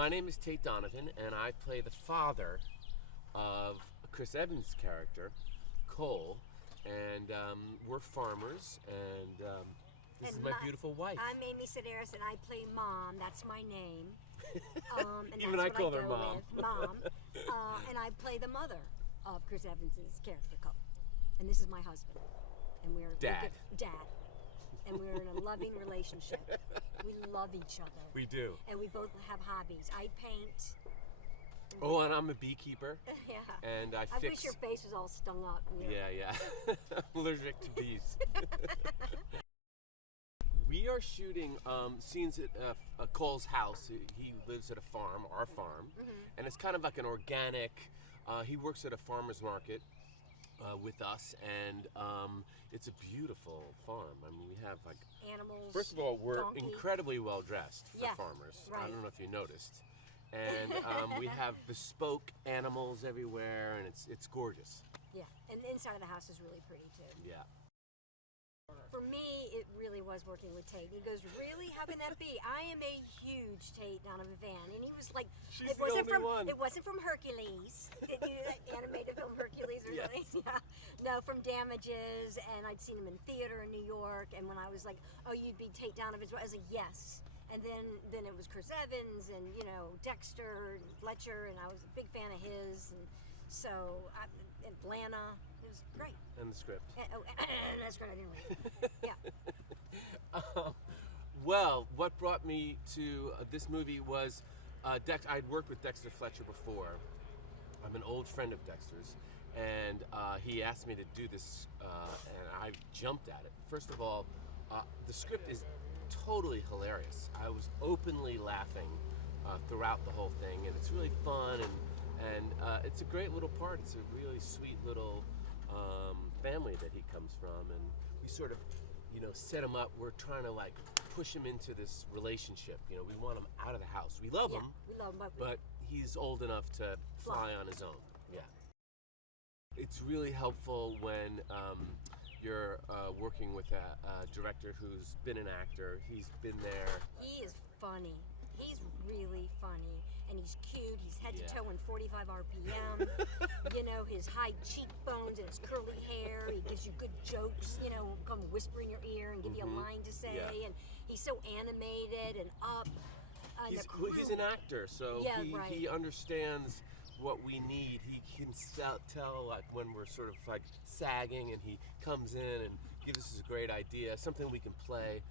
My name is Tate Donovan, and I play the father of Chris Evans' character, Cole, and we're farmers, and this is my beautiful wife. I'm Amy Sedaris, and I play Mom. That's my name. And Even that's I call her go Mom. with, Mom. And I play the mother of Chris Evans' character, Cole. And this is my husband. And we're Dad. Dad. And we're in a loving relationship. We love each other. We do. And we both have hobbies. I paint. Oh, and I'm a beekeeper. Yeah. And I wish your face was all stung up. Yeah. I'm allergic to bees. We are shooting scenes at Cole's house. He lives at a farm, our farm, and it's kind of like an organic. He works at a farmer's market with us, and it's a beautiful farm. I mean, we have like animals. First of all, we're donkey. incredibly well dressed for Yeah, farmers. right. I don't know if you noticed, and we have bespoke animals everywhere, and it's gorgeous. Yeah, and the inside of the house is really pretty too. Yeah. For me, it really was working with Tate. He goes, "Really? How can that be? I am a huge Tate Donovan fan." And he was like, She's "It the wasn't only from one. it wasn't from Hercules. Did you know that animated film Hercules or Yes. something? Yeah. No, from Damages, and I'd seen him in theater in New York. And when I was like, "Oh, you'd be Tate Donovan," I was like, "Yes." And then it was Chris Evans and Dexter and Fletcher, and I was a big fan of his. And so Atlanta. It was great. And the script. That's great. Anyway. Yeah. Well, what brought me to this movie was I'd worked with Dexter Fletcher before. I'm an old friend of Dexter's, and he asked me to do this, and I jumped at it. First of all, the script is totally hilarious. I was openly laughing throughout the whole thing, and it's really fun, and it's a great little part. It's a really sweet little family that he comes from, and we sort of set him up. We're trying to like push him into this relationship. We want him out of the house. We love him, we love him, but he's old enough to fly on his own. Yeah. It's really helpful when you're working with a director who's been an actor. He's been there. He is funny. He's really funny, and he's cute. He's head to toe in 45 RPM. His high cheekbones and his curly hair. He gives you good jokes. Come whisper in your ear and give you a line to say. Yeah. And he's so animated and up. He's an actor, so he understands what we need. He can tell like when we're sort of like sagging, and he comes in and gives us a great idea, something we can play.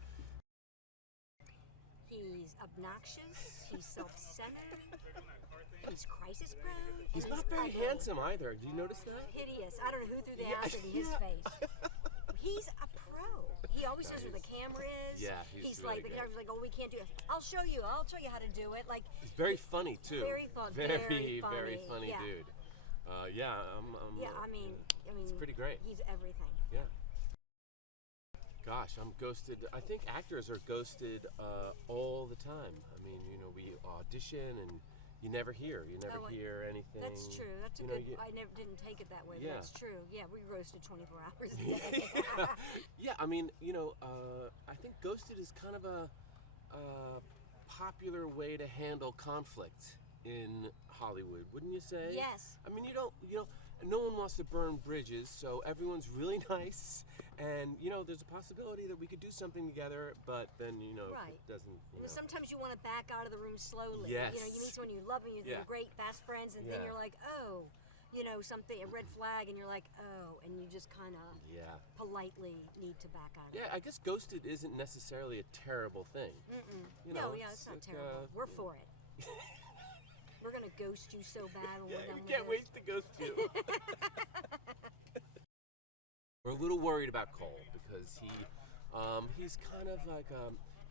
He's obnoxious. He's self-centered. He's crisis-prone. He's not very handsome either. Do you notice that? Hideous. I don't know who threw the acid in his face. He's a pro. He always knows where the camera is. Yeah, he's really like, the good. guy's like, "Oh, we can't do it. I'll show you. I'll show you how to do it." Like, he's very funny too. Very fun. Very funny yeah. dude. I mean, it's pretty great. He's everything. Yeah. Gosh, I'm ghosted. I think actors are ghosted all the time. I mean, we audition and you never hear. You never hear anything. That's true. That's a good. I never didn't take it that way. Yeah. But that's true. Yeah, we roasted 24 hours a day. Yeah, I mean, I think ghosted is kind of a popular way to handle conflict in Hollywood, wouldn't you say? Yes. I mean, no one wants to burn bridges, so everyone's really nice, and there's a possibility that we could do something together, but then Right. if it doesn't. Sometimes you want to back out of the room slowly. Yes. You meet someone you love and you're great fast friends, and then you're like, oh, something, a red flag, and you're like, oh, and you just kind of politely need to back out of it. Yeah, I guess ghosted isn't necessarily a terrible thing. No, it's not terrible. We're for it. We're gonna ghost you so bad when we're done with can't this. wait to ghost you. We're a little worried about Cole because he's kind of like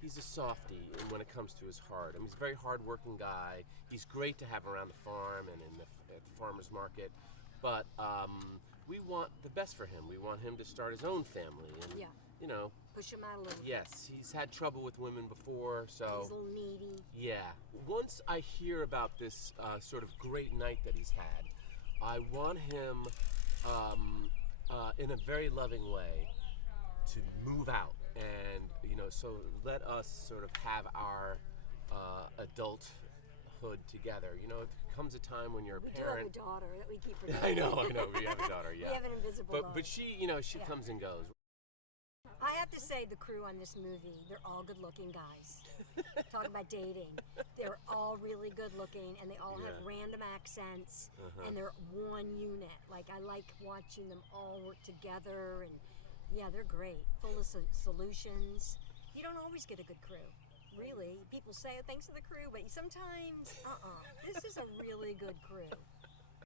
he's a softie when it comes to his heart. I mean, he's a very hard-working guy. He's great to have around the farm and at the farmer's market, but we want the best for him. We want him to start his own family, and push him out a little. Yes, he's had trouble with women before, so he's a little needy. Yeah. Once I hear about this sort of great night that he's had, I want him, in a very loving way, to move out, and so let us sort of have our adult parenthood together. You know, it comes a time when you're a We parent. do have a daughter that we keep forgetting. I know. We have a daughter. Yeah. We have an invisible daughter. But she, you know, she Yeah. comes and goes. I have to say, the crew on this movie, they're all good-looking guys. Talk about dating. They're all really good-looking, and they all have Yeah. random accents, and they're one unit. Like, I like watching them all work together, and yeah, they're great. Full of solutions. You don't always get a good crew. Really. People say, thanks to the crew, but sometimes, this is a really good crew.